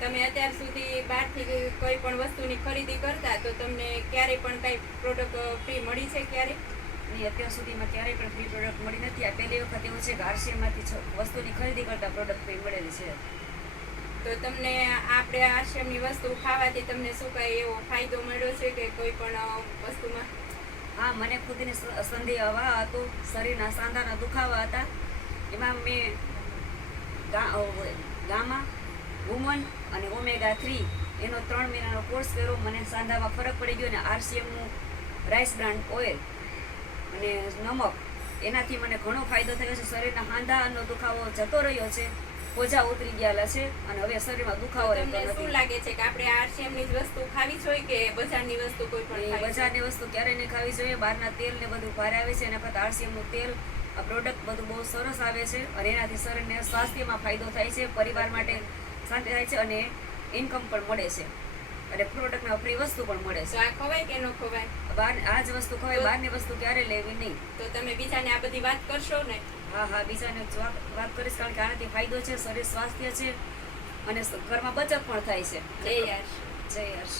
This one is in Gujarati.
તમે અત્યાર સુધી બહારથી કોઈ પણ વસ્તુની ખરીદી કરતા તો તમને ક્યારે પણ કઈ પ્રોડક્ટ ફ્રી મળી છે ક્યારે? નહીં, અત્યાર સુધીમાં ક્યારેય પણ ફ્રી પ્રોડક્ટ મળી નથી. આ પહેલી વખત એવું છે કે આરસીએમમાંથી વસ્તુની ખરીદી કરતાં પ્રોડક્ટ ફ્રી મળેલી છે. તો તમને આપણે આરસીએમની વસ્તુ ખાવાથી તમને શું કઈ એવો ફાયદો મળ્યો છે કે કોઈ પણ વસ્તુમાં? હા, મને ખુદને સંધિ હવા હતું, શરીરના સાંધાના દુખાવા હતા. એમાં મેં ગામા વુમન અને ઓમેગા 3 એનો 3 મહિનાનો કોર્સ કર્યો. મને સાંધામાં ફરક પડી ગયો. અને આરસીએમનું રાઈસ બ્રાન્ડ ઓઇલ અને નમક, એનાથી મને ઘણો ફાયદો થયો છે. શરીરના હાંધાનો દુખાવો જતો રહ્યો છે, પોજા ઉતરી ગયેલા છે અને હવે શરીરમાં દુખાવો રહેતો તમને શું નથી. લાગે છે કે આપણે આરસીએમની જ વસ્તુ ખાવી જોઈએ કે બજારની વસ્તુ કોઈ પણ ખાવી જોઈએ? બજારની વસ્તુ ક્યારેય નહીં ખાવી જોઈએ. બહારના તેલ ને બધું ભારે આવે છે. એના કરતાં આરસીએમનું તેલ આ પ્રોડક્ટ બધું બહુ સરસ આવે છે અને એનાથી શરીરને સ્વાસ્થ્યમાં ફાયદો થાય છે, પરિવાર માટે શાંતિ થાય છે અને ઇન્કમ પણ મળે છે અને પ્રોડક્ટમાં ફ્રી વસ્તુ પણ મળે તો છે. આ ખવાય કે ન ખવાય? આ જ વસ્તુ ખવાય, બહારની વસ્તુ ક્યારે લેવી નહીં. તો તમે બીજાને આ બધી વાત કરશો ને? હા, બીજાને વાત કરીશ, કારણ કે આનાથી ફાયદો છે, શરીર સ્વાસ્થ્ય છે અને ઘરમાં બચત પણ થાય છે. જય યશ. જય હર્ષ.